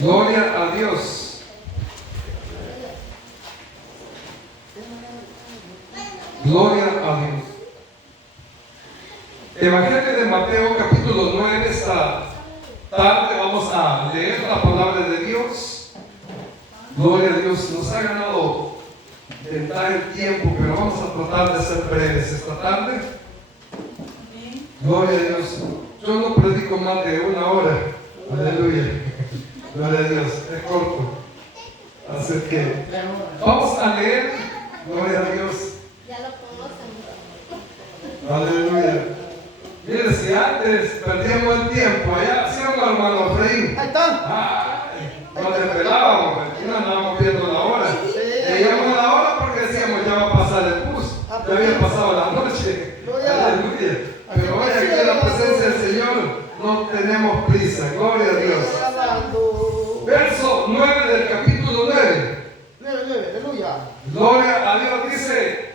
Gloria a Dios. Gloria a Dios. Evangelio de Mateo capítulo 9. Esta tarde vamos a leer la palabra de Dios. Gloria a Dios. Nos ha ganado tentar el tiempo, pero vamos a tratar de ser breves esta tarde. Gloria a Dios. Yo no predico más de una hora. Aleluya. Gloria a Dios. Es corto. Así que vamos a leer. Gloria a Dios. Ya lo conocen. Aleluya. Mire, si antes perdíamos el tiempo, allá, ¿sí o no, hermano Efraín? Ahí está. No le pelábamos, no andábamos viendo la hora. Veíamos la hora porque decíamos, ya va a pasar el bus. Ya había pasado la noche. Aleluya. Pero hoy aquí en la presencia del Señor no tenemos prisa. Gloria a Dios. Verso 9 del capítulo 9. Aleluya. Gloria a Dios. Dice,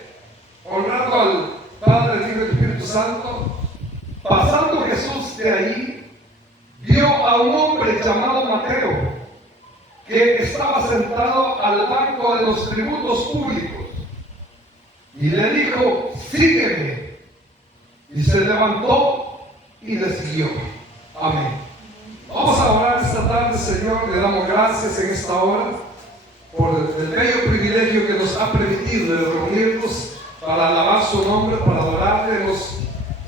honrando al Padre, el Hijo y el Espíritu Santo. Pasando Jesús de ahí, vio a un hombre llamado Mateo, que estaba sentado al banco de los tributos públicos, y le dijo, sígueme. Y se levantó y le siguió. Amén. Vamos a orar esta tarde, Señor. Le damos gracias en esta hora por el bello privilegio que nos ha permitido de reunirnos para alabar su nombre, para adorarle. Hemos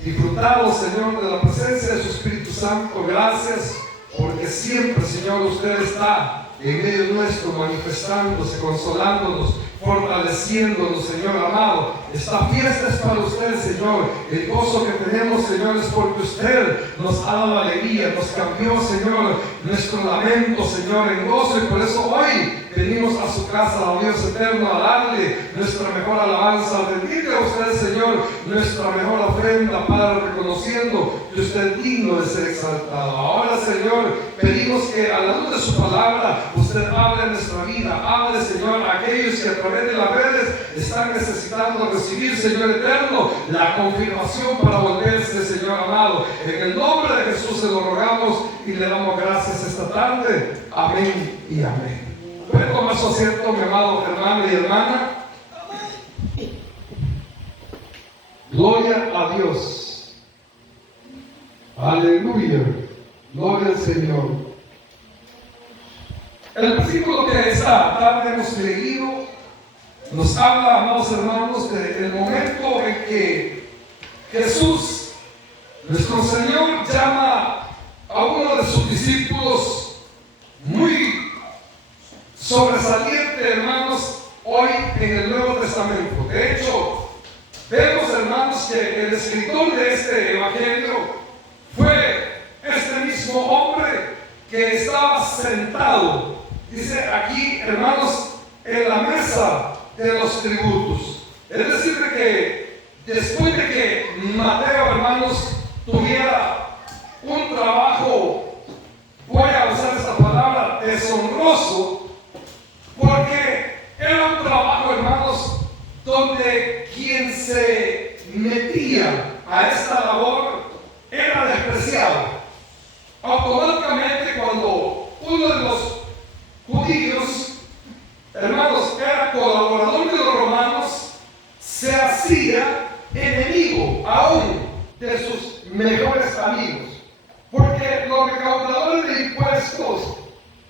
disfrutado, Señor, de la presencia de su Espíritu Santo. Gracias porque siempre, Señor, usted está en medio nuestro, manifestándose, consolándonos, fortaleciéndonos, Señor amado. Esta fiesta es para usted, Señor. El gozo que tenemos, Señor, es porque usted nos ha dado alegría, nos cambió, Señor, nuestro lamento, Señor, en gozo. Y por eso hoy venimos a su casa, a Dios eterno, a darle nuestra mejor alabanza, a rendirle a usted, Señor, nuestra mejor ofrenda, Padre, reconociendo que usted es digno de ser exaltado. Ahora, Señor, pedimos que a la luz de su palabra usted hable en nuestra vida. Hable, Señor, a aquellos que a través de las redes están necesitando recibir, Señor eterno, la confirmación para volverse, Señor amado. En el nombre de Jesús se lo rogamos y le damos gracias esta tarde. Amén y amén. ¿Puede tomar su asiento, mi amado hermano y hermana? Gloria a Dios. Aleluya. Gloria al Señor. El versículo que esta tarde hemos leído nos habla, amados hermanos, del momento en que Jesús, nuestro Señor, llama a uno de sus discípulos muy sobresaliente, hermanos, hoy en el Nuevo Testamento. De hecho, vemos, hermanos, que el escritor de este evangelio fue este mismo hombre que estaba sentado, dice aquí, hermanos, en la mesa de los tributos. Es decir, que después de que Mateo, hermanos, tuviera un trabajo, voy a usar esta palabra, deshonroso, porque era un trabajo, hermanos, donde quien se metía a esta labor era despreciado. Automáticamente, cuando uno de los judíos, hermanos, era colaborador de los romanos, se hacía enemigo aún de sus mejores amigos, porque los recaudadores de impuestos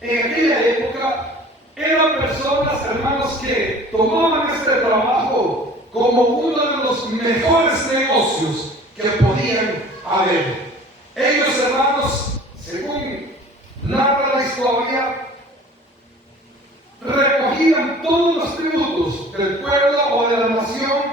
en aquella época eran personas, hermanos, que tomaban este trabajo como uno de los mejores negocios que podían haber. Ellos, hermanos, según narra la historia, recogían todos los tributos del pueblo o de la nación,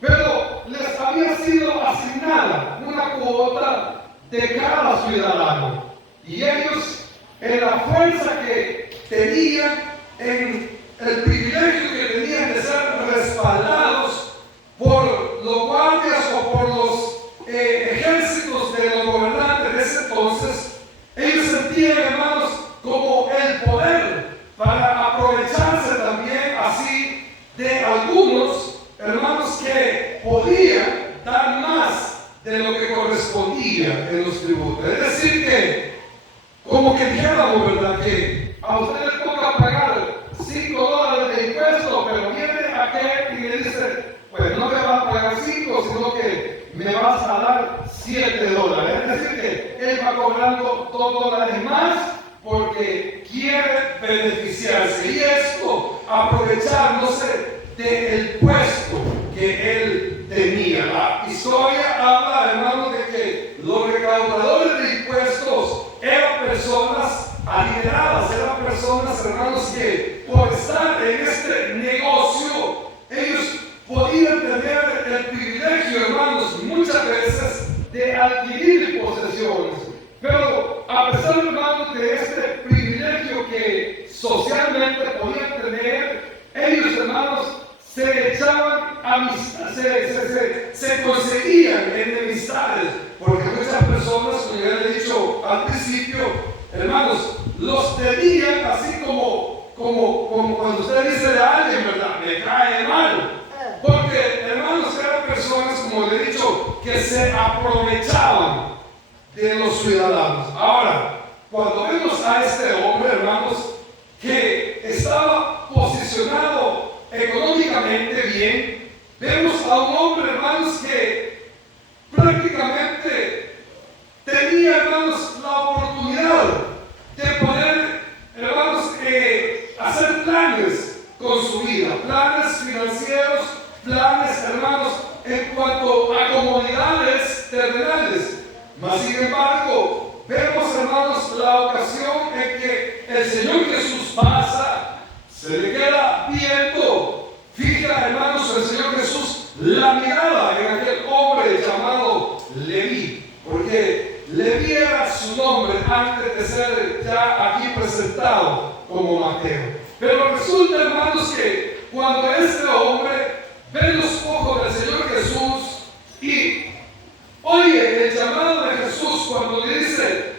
pero les había sido asignada una cuota de cada ciudadano. Y ellos, en la fuerza que tenían, en el privilegio que tenían de ser respaldados por los guardias o por los ejércitos de los gobernantes de ese entonces, ellos sentían, hermanos, como el poder para aprovecharse también así de algunos, hermanos, que podían dar más de lo que correspondía. podía en los tributos. Es decir que, como que dijéramos, ¿verdad?, que a usted le toca pagar $5 de impuesto, pero viene aquel y le dice, pues no me va a pagar 5, sino que me vas a dar $7. Es decir que él va cobrando $2 más porque quiere beneficiarse. Y esto aprovechándose del puesto que él tenía. La historia habla, hermanos, de que los recaudadores de impuestos eran personas adineradas, eran personas, hermanos, que por estar en este negocio, ellos podían tener el privilegio, hermanos, muchas veces de adquirir posesiones. Pero a pesar, hermanos, de este privilegio que socialmente podían tener, ellos, hermanos, se echaban amistad, se conseguían enemistades, porque muchas personas, como ya le he dicho al principio, hermanos, los tenían así como cuando usted dice de alguien, ¿verdad?, me cae mal. Porque, hermanos, eran personas, como le he dicho, que se aprovechaban de los ciudadanos. Ahora, cuando vemos a este hombre, hermanos, que estaba posicionado económicamente bien, vemos a un hombre, hermanos, que prácticamente tenía, hermanos, la oportunidad de poder, hermanos, hacer planes con su vida, planes financieros, planes, hermanos, en cuanto a comodidades terrenales. Mas, sin embargo, vemos, hermanos, la ocasión en que el Señor Jesús pasa, se le queda viendo, fija, hermanos, el Señor Jesús la mirada en aquel hombre llamado Leví, porque Leví era su nombre antes de ser ya aquí presentado como Mateo. Pero resulta, hermanos, que cuando este hombre ve los ojos del Señor Jesús y oye el llamado de Jesús cuando le dice,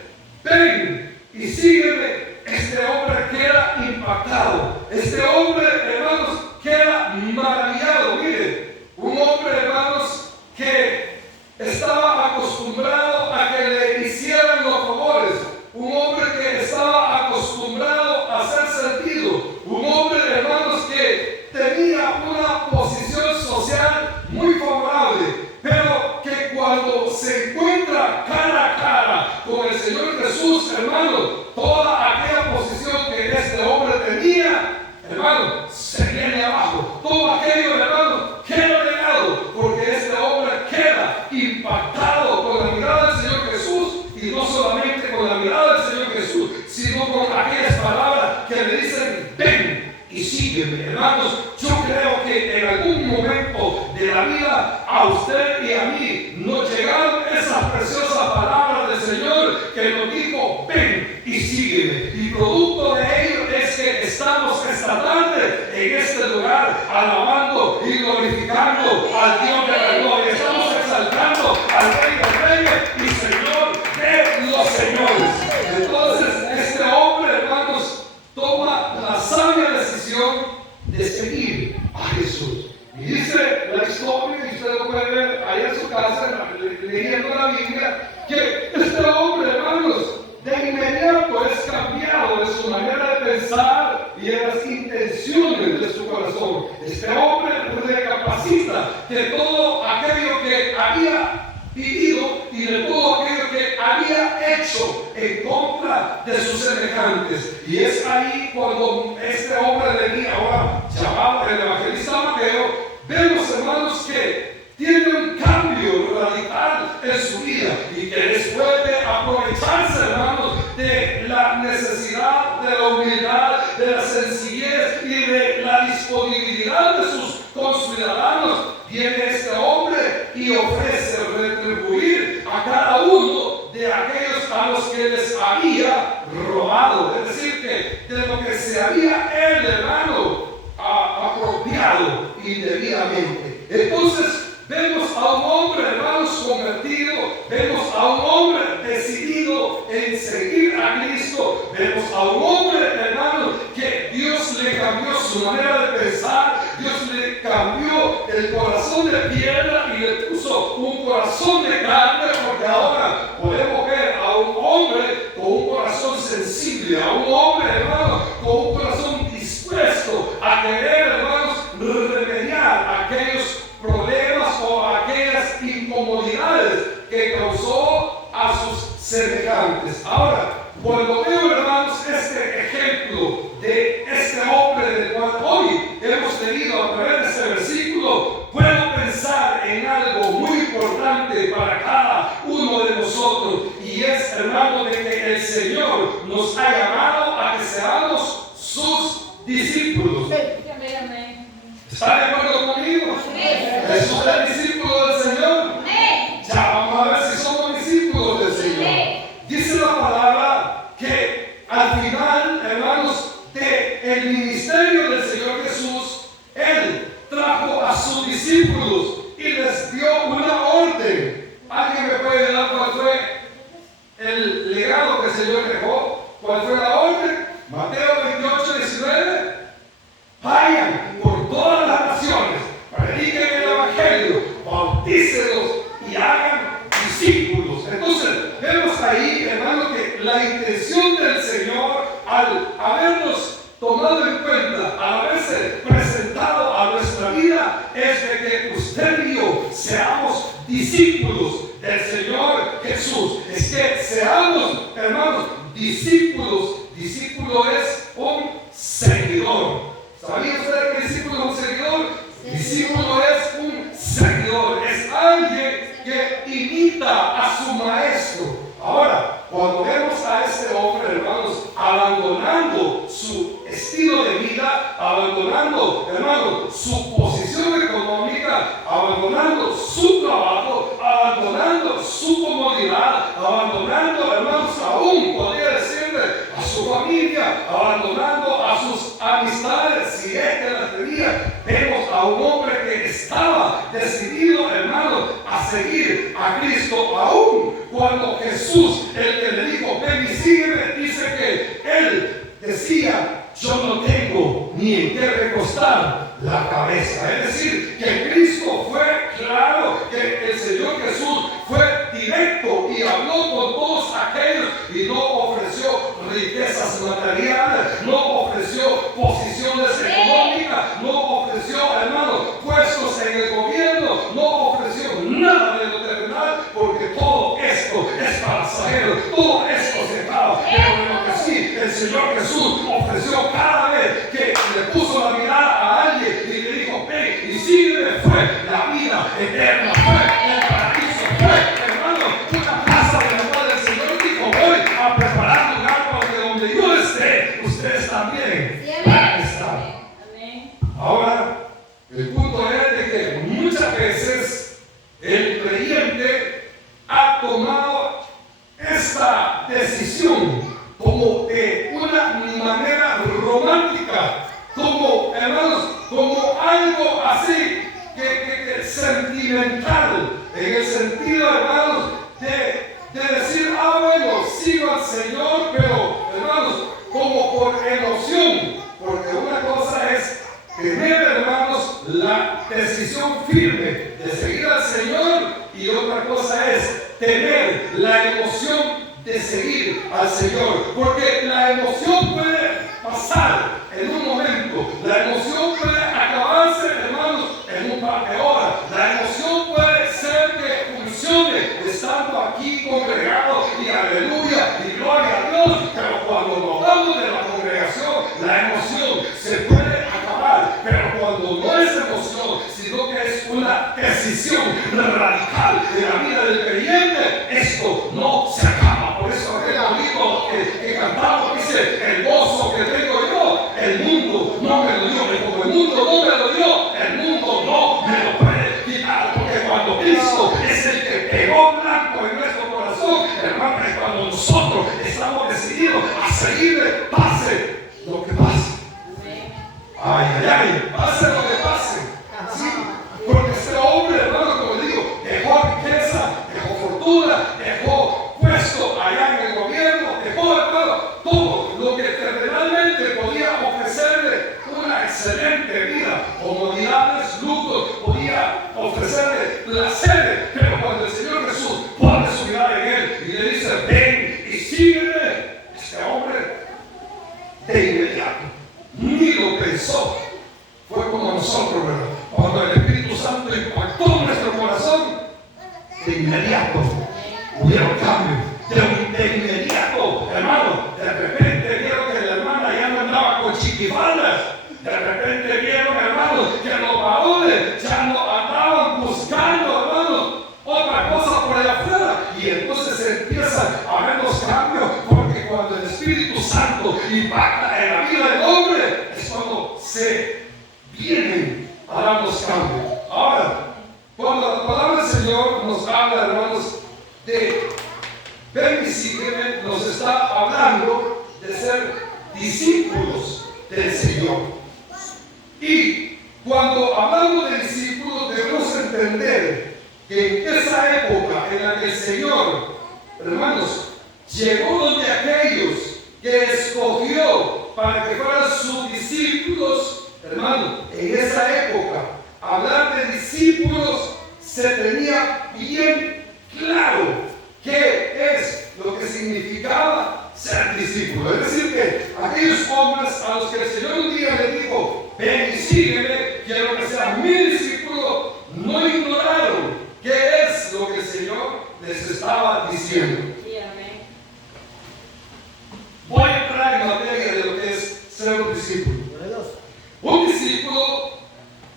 ven y sígueme, este hombre queda impactado. Este hombre, hermanos, queda maravillado. Mire, un hombre, hermanos, que estaba acostumbrado a que le hicieran los favores, un hombre que estaba acostumbrado a ser servido, un hombre, hermanos, que tenía una posición social muy favorable, pero que cuando se encuentra cara a cara con el Señor Jesús, hermano, toda aquella posición que este hombre tenía, hermano, se viene abajo. Todo aquello, hermano, queda negado, porque este hombre queda impactado con la mirada del Señor Jesús, y no solamente con la mirada del Señor Jesús, sino con aquellas palabras que le dicen, ven y sígueme. Hermanos, yo creo que en algún momento de la vida a usted y a mí nos llegaron esas preciosas palabras del Señor que nos dijo, ven y sígueme. Y producto de ello es que estamos esta tarde en este lugar alabando y glorificando al Dios de la gloria. Estamos exaltando al Rey de Reyes y Señor de los señores. Entonces este hombre, hermanos, toma la sabia decisión de seguir a Jesús. Y dice la historia, y usted lo puede ver ahí en su casa, leyendo la Biblia, que este hombre, hermanos, de inmediato es cambiado de su manera de pensar y de las intenciones de su corazón. Este hombre recapacita de todo aquello que había vivido y de todo aquello que había hecho en contra de sus semejantes. Y es ahí cuando este hombre de mí, ahora llamado el evangelista Mateo, vemos, hermanos, que tiene un cambio radical en su vida y que después de aprovecharse, hermanos, de la necesidad, de la humildad, de la sencillez y de la disponibilidad de sus conciudadanos, viene este hombre y ofrece retribuir a cada uno de aquellos a los que les había robado. Es decir, que de lo que se había él, hermano, apropiado indebidamente. Entonces vemos a un hombre, hermanos, convertido, vemos a un hombre decidido en seguir a Cristo, vemos a un hombre, hermanos, que Dios le cambió su manera de pensar, Dios le cambió el corazón de piedra y le puso un corazón de carne, porque ahora a sus semejantes. Ahora, cuando veo, hermanos, este ejemplo de este hombre del cual hoy hemos leído a través de este versículo, puedo pensar en algo muy importante para cada uno de nosotros, y es, hermano, de que el Señor nos ha llamado a que seamos sus discípulos. ¿Está de acuerdo conmigo? ¿Jesús es discípulo del Señor? Ya vamos a ver si somos discípulos del Señor. Dice la palabra que al final, hermanos, del ministerio del Señor Jesús, Él trajo a sus discípulos y les dio una orden. ¿Alguien me puede dar cuál fue el legado que el Señor dejó? ¿Cuál fue la orden? Mateo 28, 19. Vayan por todas las naciones, prediquen el Evangelio, bautícelos y hagan discípulos. Entonces, vemos ahí, hermano, que la intención del Señor, al habernos tomado en cuenta, al haberse presentado a nuestra vida, es de que usted y yo seamos discípulos del Señor Jesús. Es que seamos, hermanos, discípulos. Discípulo es un seguidor. ¿Sabía usted que discípulo es un seguidor? Sí. Discípulo es un seguidor, es alguien que imita a su maestro. Ahora, cuando vemos a este hombre, hermanos, abandonando su estilo de vida, abandonando, hermanos, su posición económica, abandonando su trabajo, abandonando su comodidad, abandonando, hermanos, aún podría decirle a su familia, abandonando a sus amistades, si es que las tenía, vemos a un hombre que estaba decidido, hermanos, a seguir a Cristo, aún cuando Jesús, el que le dijo, ven y sígueme, dice que él decía, yo no tengo ni en qué recostar la cabeza. Es decir, que Cristo fue claro, que el Señor Jesús fue directo y habló con todos aquellos y no ofreció riquezas materiales, no ofreció posiciones económicas, no ofreció, hermanos, puestos en el gobierno, no ofreció nada de lo terrenal, porque todo esto es pasajero, todo esto se acaba. Pero lo que sí, el Señor Jesús ofreció cada vez que le puso la mirada a alguien y le dijo, ven y sígueme, fue la vida eterna, fue el paraíso, fue, hermano, una casa de la cual el Señor dijo, voy a preparar lugar para que donde yo esté, ustedes también van a estar. Ahora, el punto es de que muchas veces el creyente ha tomado esta decisión como de una manera romántica, como, hermanos, como algo así que sentimental, en el sentido, hermanos, de decir, bueno, sigo al Señor, pero, hermanos, como por emoción, porque una cosa es tener, hermanos, la decisión firme de seguir al Señor, y otra cosa es tener la emoción de seguir al Señor, porque la emoción puede pasar en un momento, la emoción puede acabarse, hermanos, en un par de horas, la emoción puede ser que funcione estando aquí congregados y aleluya y gloria a Dios, pero cuando nos vamos de la congregación, la emoción se puede acabar, pero cuando no es emoción, sino que es una decisión radical de la vida del creyente, esto no se acaba. Por eso aquel amigo que cantamos dice, el gozo que tengo yo, el mundo no me lo dio, y como el mundo no me lo dio, el mundo no me lo puede quitar, porque cuando Cristo es el que pegó blanco en nuestro corazón, hermano, es cuando nosotros estamos decididos a seguirle, pase lo que pase. Ay, ay, ay, pase lo que pase. Sí, porque este hombre, hermano, como digo, dejó riqueza, dejó fortuna, dejó puesto allá en el gobierno, dejó, hermano, todo lo que terrenalmente podía ofrecerle una excelente vida, comodidades, lujos, podía ofrecerle placeres, pero cuando el Señor Jesús pone su mirada en él y le dice, ven y sígueme, este hombre de inmediato ni lo pensó. Fue como nosotros, ¿verdad? Cuando el Espíritu Santo impactó nuestro corazón, de inmediato hubieron cambios. impacta en la vida del hombre es cuando se vienen a dar los cambios. Ahora, cuando la palabra del Señor nos habla, hermanos, de ven y sígueme, nos está hablando de ser discípulos del Señor. Y cuando hablamos de discípulos, debemos entender que en esa época en la que el Señor, hermanos, llegó donde aquellos que escogió para que fueran sus discípulos, hermanos, en esa época, hablar de discípulos se tenía bien claro qué es lo que significaba ser discípulo. Es decir, que aquellos hombres a los que el Señor un día les dijo, ven y sígueme, quiero que sean mi discípulo, no ignoraron qué es lo que el Señor les estaba diciendo. Voy a entrar en materia de lo que es ser un discípulo. Un discípulo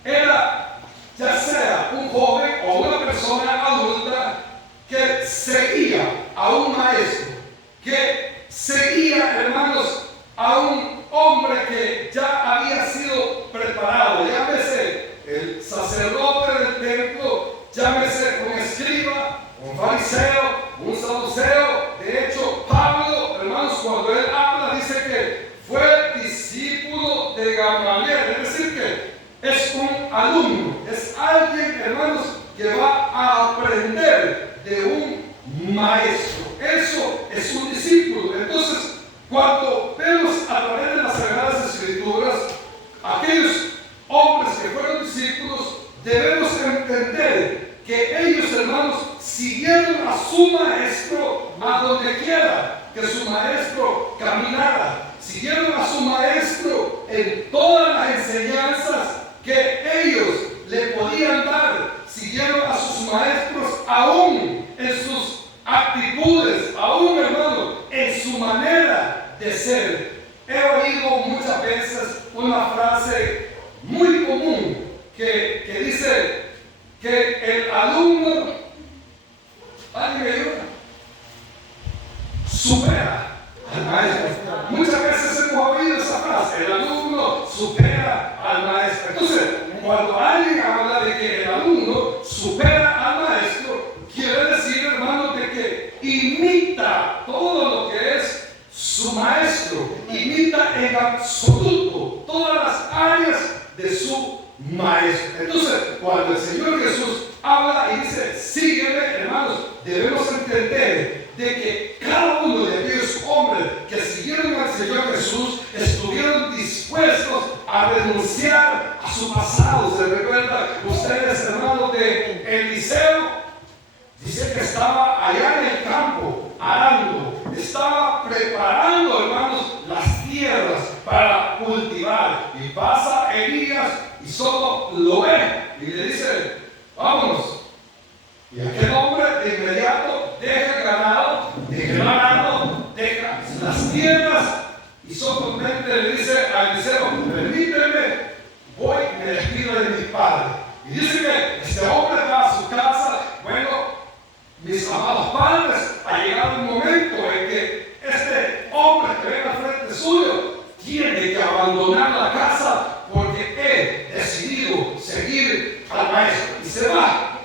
era ya sea un joven o una persona adulta que seguía a un maestro, que seguía, hermanos, a un hombre que ya había sido preparado, llámese el sacerdote del templo, llámese un escriba, un fariseo, un saduceo. De hecho, Pablo, hermanos, cuando él habla, dice que fue discípulo de Gamaliel, es decir, que es un alumno, es alguien, hermanos, que va a aprender de un maestro. Eso es un discípulo. Entonces, cuando vemos a través de las Sagradas Escrituras aquellos hombres que fueron discípulos, debemos entender que ellos, hermanos, siguieron a su maestro a donde quiera que su maestro caminara. Siguieron a su maestro en todas las enseñanzas que ellos le podían dar. Siguieron a sus maestros aún en sus actitudes, aún, hermano, en su manera de ser. He oído muchas veces una frase muy común que dice que el alumno, ¿alguien me ayuda?, supera al maestro. Muchas veces hemos oído esa frase, el alumno supera al maestro. Entonces, cuando alguien habla de que el alumno supera al maestro, quiere decir, hermano, de que imita todo lo que es su maestro, imita en absoluto todas las áreas de su maestro. Entonces, cuando el Señor Jesús habla y dice, sígueme, hermanos, debemos entender de que cada uno de aquellos hombres que siguieron al Señor Jesús estuvieron dispuestos a renunciar a su pasado. ¿Se recuerdan ustedes, hermanos, de Eliseo? Dice que estaba allá en el campo arando, estaba preparando, hermanos, las tierras para cultivar, y pasa Elías y solo lo ve y le dice, vámonos. Y aquel hombre de inmediato deja el ganado, deja las tierras y solamente le dice a Eliseo, permíteme, voy y me despido de mi padre. Y dice que este hombre va a su casa. Bueno, mis amados padres, ha llegado un momento en que este hombre que ven al frente suyo tiene que abandonar la casa porque he decidido seguir al maestro, y se va.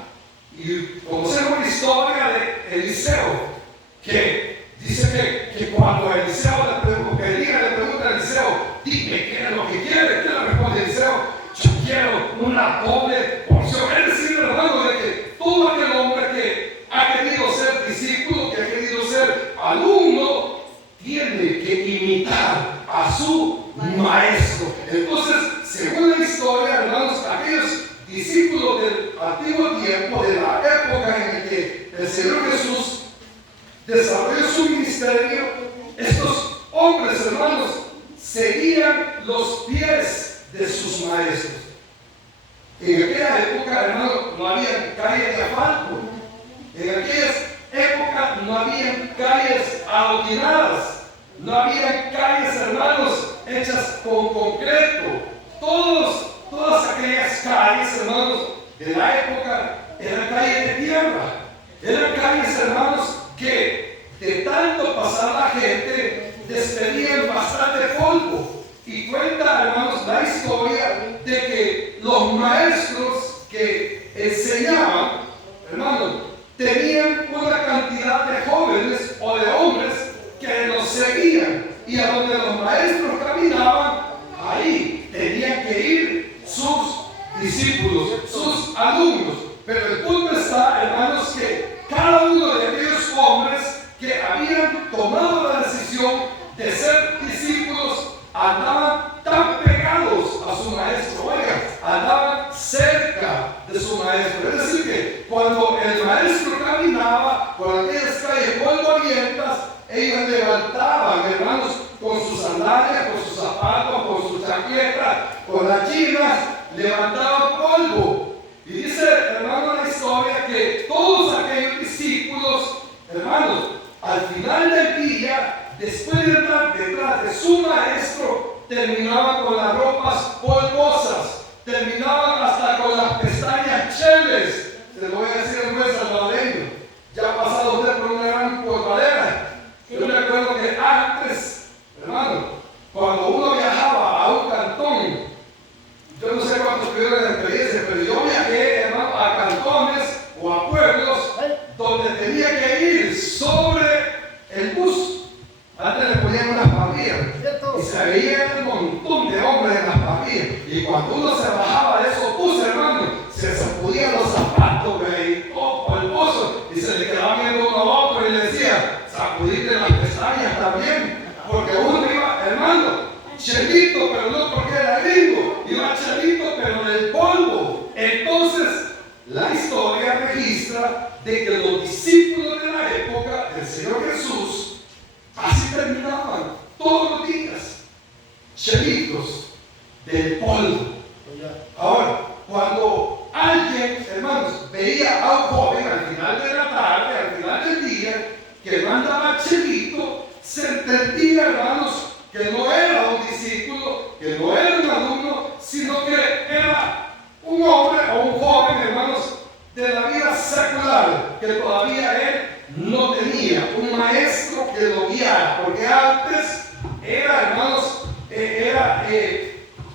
Y conocemos la historia de Eliseo, que dice que cuando Eliseo Elías le pregunta a Eliseo, dime qué es lo que quiere, ¿qué le responde Eliseo? Yo quiero una doble porción. Es decir, hermano, de que todo aquel hombre que ha querido ser discípulo, que ha querido ser alumno, tiene que imitar a su maestro. Entonces, según la historia, hermanos, aquellos discípulos del antiguo tiempo, de la época en la que el Señor Jesús desarrolló su ministerio, estos hombres, hermanos, seguían los pies de sus maestros. En aquella época, hermanos, no había calles de asfalto. En aquellas épocas no había calles adoquinadas. No había calles, hermanos, hechas con concreto. Todas aquellas calles, hermanos, de la época eran calles de tierra. Eran calles, hermanos, que de tanto pasar la gente despedían bastante cuenta, hermanos, la historia de que los maestros que enseñaban, hermanos, tenían una cantidad de jóvenes o de hombres que los seguían, y a donde los maestros caminaban, ahí tenían que ir sus discípulos, sus alumnos. Pero el punto está, hermanos, que cada uno de aquellos hombres que habían tomado la decisión de ser discípulos andaban tan pegados a su maestro, oigan, andaban cerca de su maestro. Es decir, que cuando el maestro caminaba por aquellas calles polvorientas, ellos levantaban, hermanos, con sus sandalias, con sus zapatos, con sus chaquetas, con las chinas, levantaban polvo. Y dice, hermano, la historia que todos aquellos discípulos, hermanos, al final del día, después de estar detrás de su maestro, terminaban con las ropas polvosas, terminaban hasta con las pestañas cheles. Se lo voy a decir en buen salvadoreño. Ya ha pasado usted por una gran polvadera. Yo me acuerdo que antes, hermano, cuando uno viajaba a un cantón, yo no sé cuántos tuvieron la experiencia, pero yo viajé, hermano, a cantones o a pueblos donde tenía que ir sobre el bus. Antes le ponían unas pavillas y se veía un montón de hombres en las pavillas. Y cuando uno se bajaba de esos buses, hermano, se sacudían los zapatos, todo polvoso, y se le quedaba viendo uno a otro y le decía, sacudiste las pestañas también, porque uno iba, hermano, chelito, pero no porque era gringo, iba chelito, pero del polvo. Entonces, la historia registra de que los discípulos de la época del Señor Jesús así terminaban todos los días, chelitos del polvo. Ahora, cuando alguien, hermanos, veía a un joven al final de la tarde, al final del día, que no andaba chelito, se entendía, hermanos, que no era un discípulo, que no era un alumno, sino que era un hombre o un joven, hermanos, de la vida secular, que todavía él no tenía un maestro que lo guiara, porque antes era, hermanos, era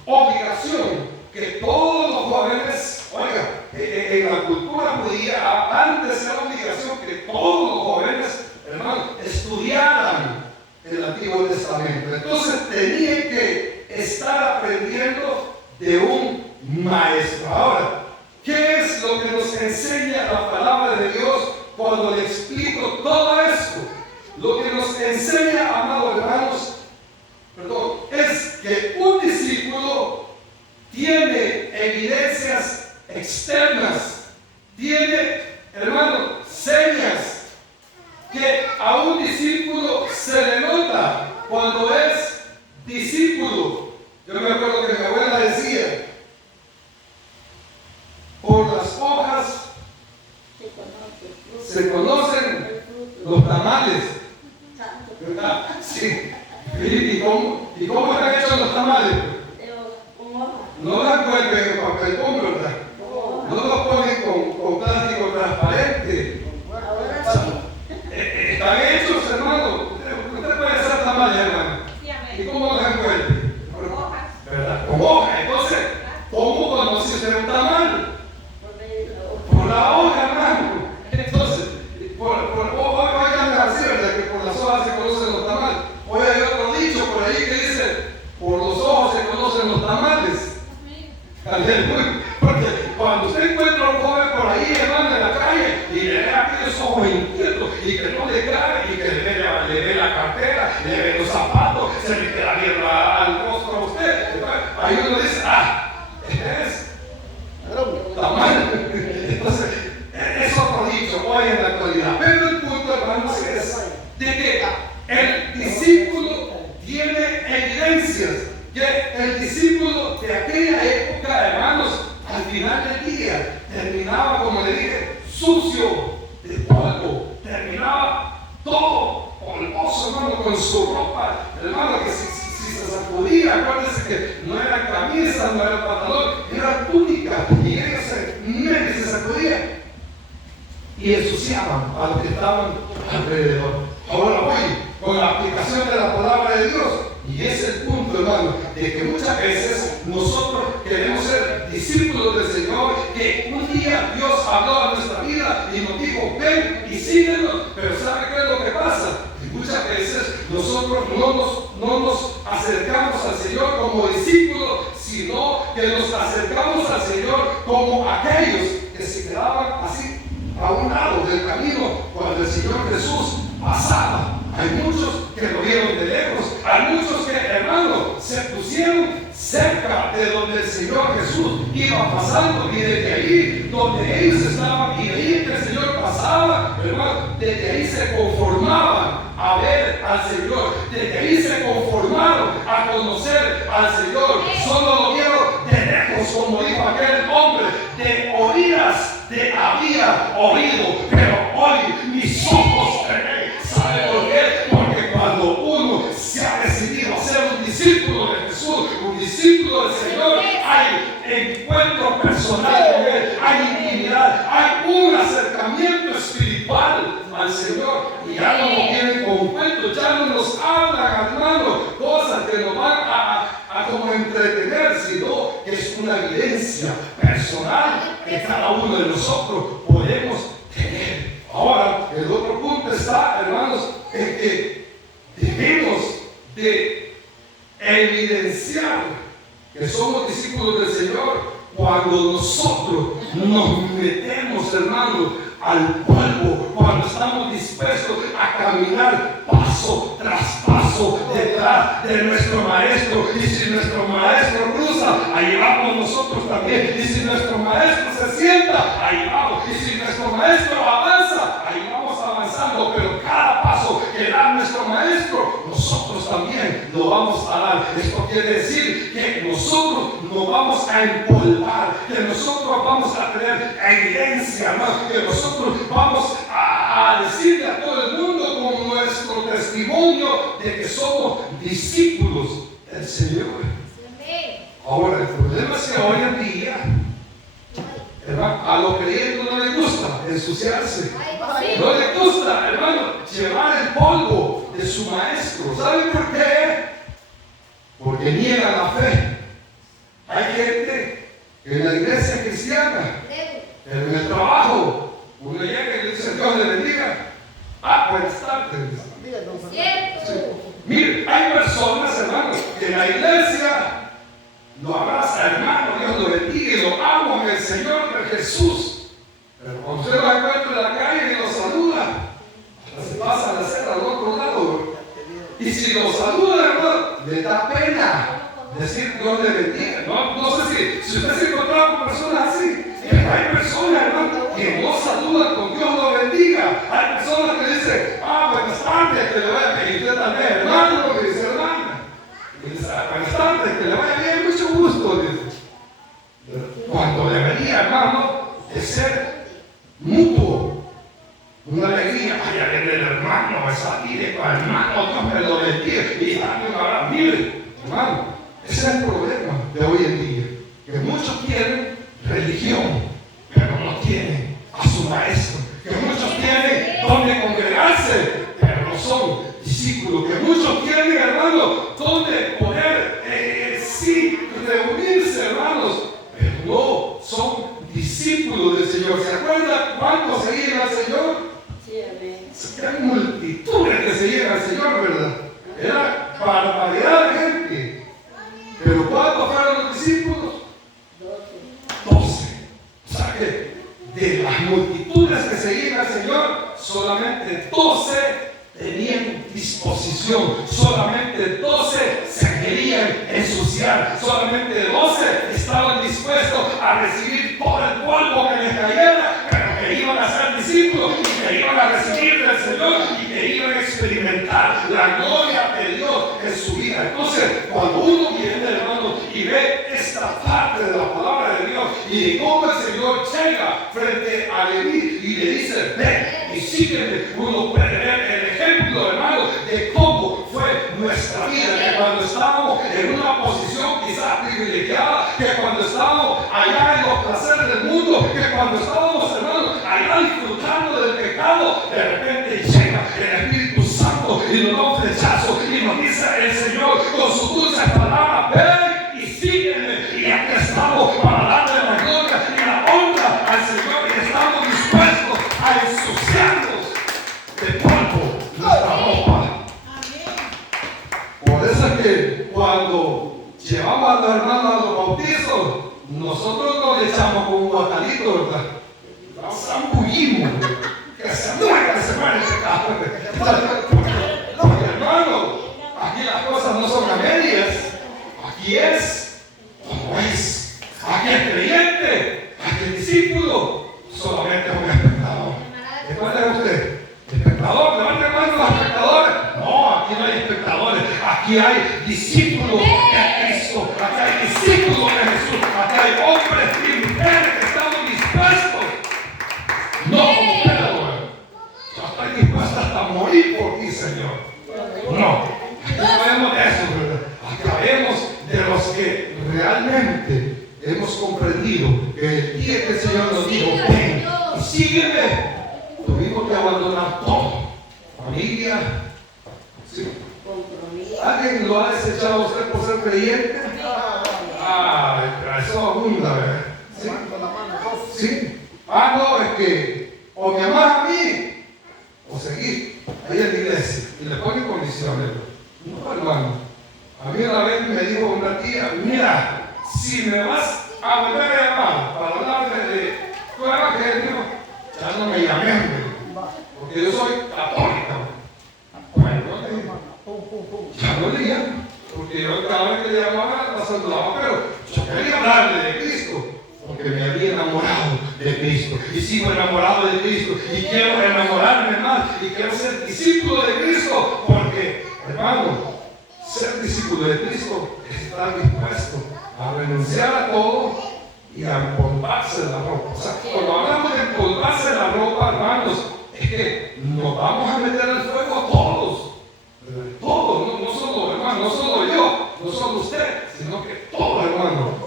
obligación que todos los jóvenes, oiga, en la cultura judía, antes era obligación que todos los jóvenes, hermanos, estudiaran el Antiguo Testamento. Entonces tenían que estar aprendiendo de un maestro. Ahora, ¿qué es lo que nos enseña la palabra de Dios cuando le explico todo esto? Lo que nos enseña, amados hermanos, es que un discípulo tiene evidencias externas, tiene, hermano, señas que a un discípulo se le nota cuando es discípulo. Yo me acuerdo que mi abuela decía, por las hojas se conocen los tamales. ¿Verdad? Sí. ¿Y cómo están hechos los tamales? No las envuelven en papel bond, ¿verdad? No los ponen con plástico transparente. Están hechos, hermano. Usted puede hacer tamales, hermano. ¿Y cómo los envuelve? Con hojas. ¿Verdad? Con hojas. Entonces, ¿cómo conoce usted un tamal? Por la hoja, hermano. Entonces, oigan así, ¿verdad? Que por las hojas se conocen los tamales. Hoy hay otro dicho por ahí que dice, por los ojos se conocen los tamales. Aleluya. Porque cuando usted encuentra a un joven por ahí, hermano, en la calle, y le ve aquellos ojos inquietos, y que no le cae, y que le ve la cartera, le ve los zapatos, se le queda viendo al rostro a usted. Entonces, ahí uno dice, es tamal. Entonces, es otro dicho hoy en la actualidad. Pero el punto, hermanos, es de que el discípulo tiene evidencias, que el discípulo de aquella época, hermanos, al final del día terminaba, como le dije, sucio de polvo, terminaba todo polvoso, hermano, con su ropa, hermano, que si se sacudía, acuérdense que no era camisa, no era pantalón, era túnica, y ellos se sacudían y ensuciaban a los que estaban alrededor. Ahora hoy, con la aplicación de la palabra de Dios, Y es el punto, hermano, de que muchas veces nosotros queremos ser discípulos del Señor, que un día Dios habló a nuestra vida y nos dijo, ven y síguenos, pero ¿sabe qué es lo que pasa? Y muchas veces nosotros no nos acercamos al Señor como discípulos, sino que nos acercamos al Señor como aquellos que se quedaban así a un lado del camino cuando el Señor Jesús pasaba. Hay muchos que lo vieron de lejos, hay muchos que, hermanos, se pusieron cerca de donde el Señor Jesús iba pasando, y desde ahí donde ellos estaban y veían que el Señor pasaba, hermano, desde ahí se conformaban a ver al Señor, desde ahí se conformaron a conocer al Señor. Solo lo vieron de lejos, como dijo aquel hombre, de oídas te había oído, pero hoy mis ojos te ven. ¿Sabe por qué? Porque cuando uno se ha decidido a ser un discípulo de Jesús, un discípulo del Señor, hay encuentro personal con Él, hay intimidad, hay un acercamiento espiritual al Señor, y ya no nos vienen con cuentos, ya no nos hablan, hermano, cosas que nos van a como entretener, sino que es una evidencia personal que cada uno de nosotros podemos tener. Ahora, el otro punto está, hermanos, en que debemos de evidenciar que somos discípulos del Señor cuando nosotros nos metemos, hermanos, al polvo, cuando estamos dispuestos a caminar paso tras paso detrás de nuestro maestro. Y si nuestro maestro cruza, ahí vamos nosotros también. Y si nuestro maestro se sienta, ahí vamos. Y si nuestro maestro avanza, ahí vamos avanzando. Pero cada paso que da nuestro maestro, nosotros también lo vamos a dar. Esto quiere decir que nosotros nos vamos a empolvar, que nosotros vamos a tener evidencia, ¿no? Que nosotros vamos a decirle a todo el mundo con nuestro testimonio de que somos discípulos del Señor. Ahora, el problema es que hoy en día, hermano, a los creyentes no les gusta ensuciarse, no les gusta, hermano, llevar el polvo de su maestro. ¿Saben por qué? Porque niegan la fe. Hay gente en la iglesia cristiana, pero en el trabajo, uno llega y le dice, Dios le bendiga. Buenas tardes. Sí. Mire, hay personas, hermanos, que en la iglesia lo abraza, hermano, Dios lo bendiga y lo amo en el Señor de Jesús. Pero cuando usted lo encuentra en la calle y lo saluda, se pasa la acera al otro lado. Y si lo saluda, hermano, le da pena decir Dios le bendiga. No sé si usted se encontraba con personas así. Hay personas, hermano, que no saludan con Dios lo bendiga. Hay personas que dicen, buenas tardes, que le vaya bien. Y usted también, hermano, que dice hermana. Y dice, buenas tardes, que le vaya bien, mucho gusto. Dice. Cuando debería, hermano, de ser mutuo, una alegría. Ay, a ver, el hermano, esa vida, hermano, Dios me lo bendiga. Y dame un abrazo. Mire, hermano, ese es el problema de hoy en día. Que muchos quieren religión, pero no tienen a su maestro. Que muchos tienen donde congregarse, pero no son discípulos. Que muchos tienen, hermanos, donde poder sí reunirse, hermanos, pero no son discípulos del Señor. ¿Se acuerdan cuántos seguían al Señor? Sí, amén. Eran multitudes que seguían al Señor, ¿verdad? Era barbaridad de gente. Pero ¿cuántos fueron los discípulos? 12. O sea que de las multitudes que seguían al Señor, solamente 12 tenían disposición, solamente 12 se querían ensuciar, solamente 12 estaban dispuestos a recibir todo el polvo que les cayera, pero que iban a ser discípulos y que iban a recibir del Señor y que iban a experimentar la gloria de Dios en su vida. Entonces, cuando uno viene, hermano, y ve esta parte de la palabra de Dios y de cómo el Señor llega frente a Leví y le dice, ven y sígueme, uno puede ver el ejemplo, hermano, de cómo fue nuestra vida, que cuando estábamos en una posición quizás privilegiada, que cuando estábamos allá en los placeres del mundo, que cuando estábamos, hermano, allá disfrutando del pecado, de repente llega el Espíritu Santo y nos da un flechazo y nos dice el Señor, llevamos a los hermanos a los bautizos, nosotros no le echamos con un guacalito, ¿verdad? Los zambullimos, que se muera el pecado. No, hermano, aquí las cosas no son a medias, aquí es como es. Aquí el creyente, aquí el discípulo, solamente es un espectador. ¿Cuál es usted? ¿Espectador? Levante la mano los espectadores. No, aquí no hay espectadores, aquí hay discípulos de Cristo, aquí hay discípulos de Jesús, aquí hay hombres y mujeres que estamos dispuestos. No como usted, hermano. Yo estoy dispuesto hasta morir por ti, Señor. No, sabemos de eso, ¿verdad? Acá vemos de los que realmente hemos comprendido que el día que el Señor nos dijo, ven y sígueme, tuvimos que abandonar todo. Familia, ¿sí? ¿Alguien lo ha desechado a usted por ser creyente? Eso abunda, ¿verdad? ¿Sí? ¿Sí? No, es que o me amas a mí o seguir ahí en la iglesia y le ponen condiciones. No, hermano. A mí una vez me dijo una tía, mira, si me vas a volver a llamar para hablarme de tu evangelio, ya no me llames, porque yo soy católica. Bueno, ya no le llamo, porque yo cada vez que le llamaba la saludaba, pero yo quería hablarle de Cristo, porque me había enamorado de Cristo y sigo enamorado de Cristo y quiero enamorarme más y quiero ser discípulo de Cristo, porque, hermano, ser discípulo de Cristo es estar dispuesto a renunciar a todo y a empolvarse la ropa. O sea, cuando hablamos de empolvarse la ropa, hermanos, es que nos vamos a meter al fuego todos. Todos, no solo, hermano, no solo yo, no solo usted, sino que todos, hermano.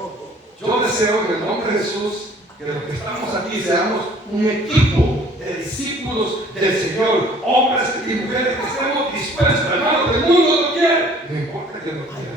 Yo deseo en el nombre de Jesús que los que estamos aquí seamos un equipo de discípulos del Señor, hombres y mujeres que estemos dispuestos, hermano, el mundo no quiere, no importa que no quiera.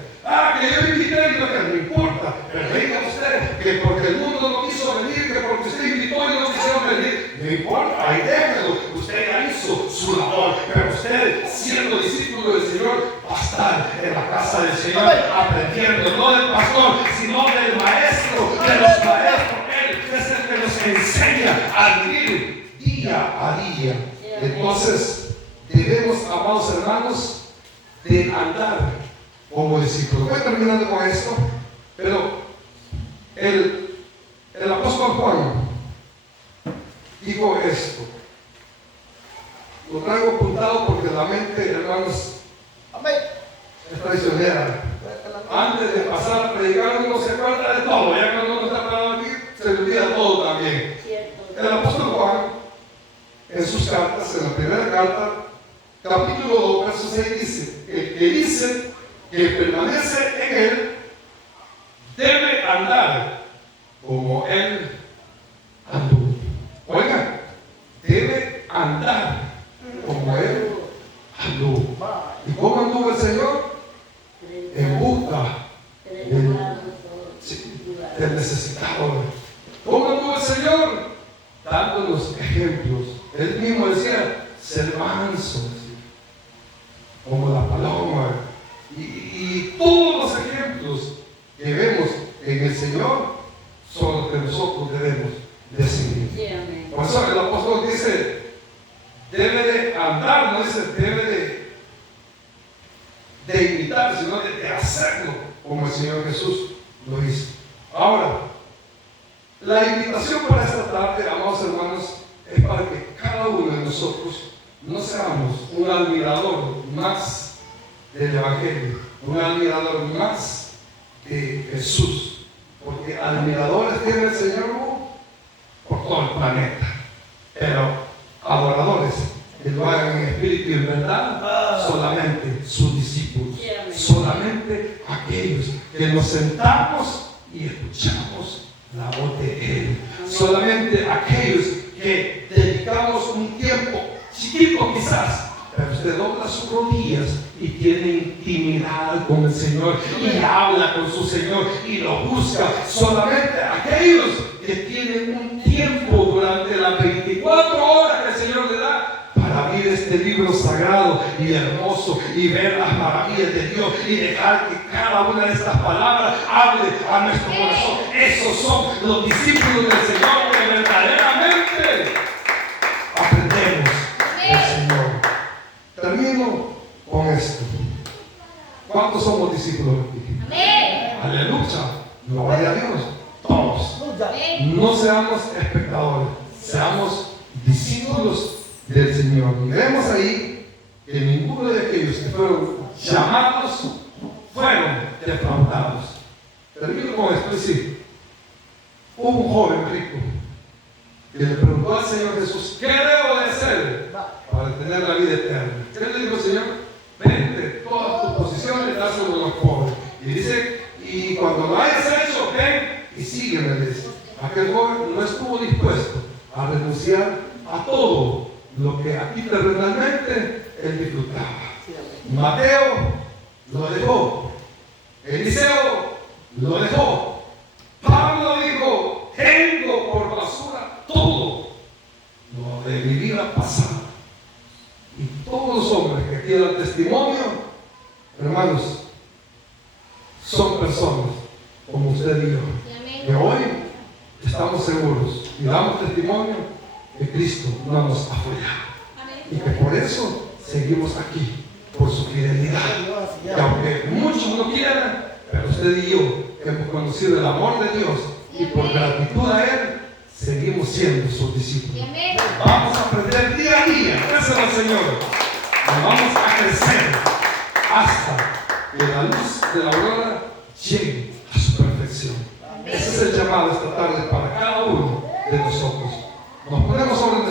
Que yo invité y no importa, pero diga usted que porque el mundo no quiso venir, que porque usted invitó y no quisieron venir, no importa, ahí déjelo, usted ya hizo su labor, pero usted, siendo discípulo del Señor, va a estar en la casa del Señor aprendiendo, no del pastor, sino del maestro, de los maestros. Él es el que nos enseña a vivir día a día. Entonces, debemos, amados hermanos, de andar como discípulos. Voy terminando con esto, pero el apóstol Juan dijo esto. Lo traigo apuntado porque la mente, hermanos, es traicionera. Antes de pasar a predicar, uno se acuerda de todo. Ya cuando uno está parado aquí, se le olvida todo también. El apóstol Juan, en sus cartas, en la primera carta, capítulo 2, verso 6, dice: el que dice que permanece en él debe andar como él anduvo. Oigan, debe andar como él anduvo. ¿Y cómo anduvo el Señor? En busca del necesitado. ¿Cómo anduvo el Señor? Dándonos ejemplos. Él mismo decía, ser manso, como la paloma. Y todos los ejemplos que vemos en el Señor son los que nosotros debemos de seguir. Por eso el apóstol dice, debe de andar, no dice debe de imitar, sino de hacerlo como el Señor Jesús lo hizo. Ahora, la invitación para esta tarde, amados hermanos, es para que cada uno de nosotros no seamos un admirador más del Evangelio, un admirador más de Jesús, porque admiradores tiene el Señor por todo el planeta, pero adoradores que lo hagan en espíritu y en verdad, solamente sus discípulos, solamente aquellos que nos sentamos y escuchamos la voz de Él, solamente aquellos que dedicamos un tiempo chiquito quizás, pero usted dobla sus rodillas y tiene intimidad con el Señor y habla con su Señor y lo busca. Solamente aquellos que tienen un tiempo durante las 24 horas que el Señor le da para vivir este este libro sagrado y hermoso y ver las maravillas de Dios y dejar que cada una de estas palabras hable a nuestro corazón. Esos son los discípulos del Señor que verdaderamente aprendemos del Señor. Termino con esto. ¿Cuántos somos discípulos aquí? Amén. Aleluya. Gloria a Dios. Todos. No seamos espectadores, seamos discípulos del Señor. Y vemos ahí que ninguno de aquellos que fueron llamados fueron defraudados. Termino con esto. Es decir, hubo un joven rico que le preguntó al Señor Jesús: ¿qué debo de hacer para tener la vida eterna? ¿Qué le dijo el Señor? Vende todas tus posesiones, dáselo a los pobres. Y dice: y cuando lo hayas hecho, ven y sígueme. Dice. Aquel joven no estuvo dispuesto a renunciar a todo lo que aquí terrenalmente él disfrutaba. Mateo lo dejó. Eliseo lo dejó. Pablo dijo: tengo por basura todo lo de mi vida pasada. Y todos los hombres que aquí dan testimonio, hermanos, son personas como usted y yo, que hoy estamos seguros y damos testimonio que Cristo no nos ha fallado y que por eso seguimos aquí, por su fidelidad. Y aunque muchos no quieran, pero usted y yo, que hemos conocido el amor de Dios y por gratitud a Él, seguimos siendo sus discípulos. Vamos a aprender día a día, gracias al Señor, y vamos a crecer hasta que la luz de la aurora llegue a su perfección. Ese es el llamado esta tarde para cada uno de nosotros. Nos ponemos sobre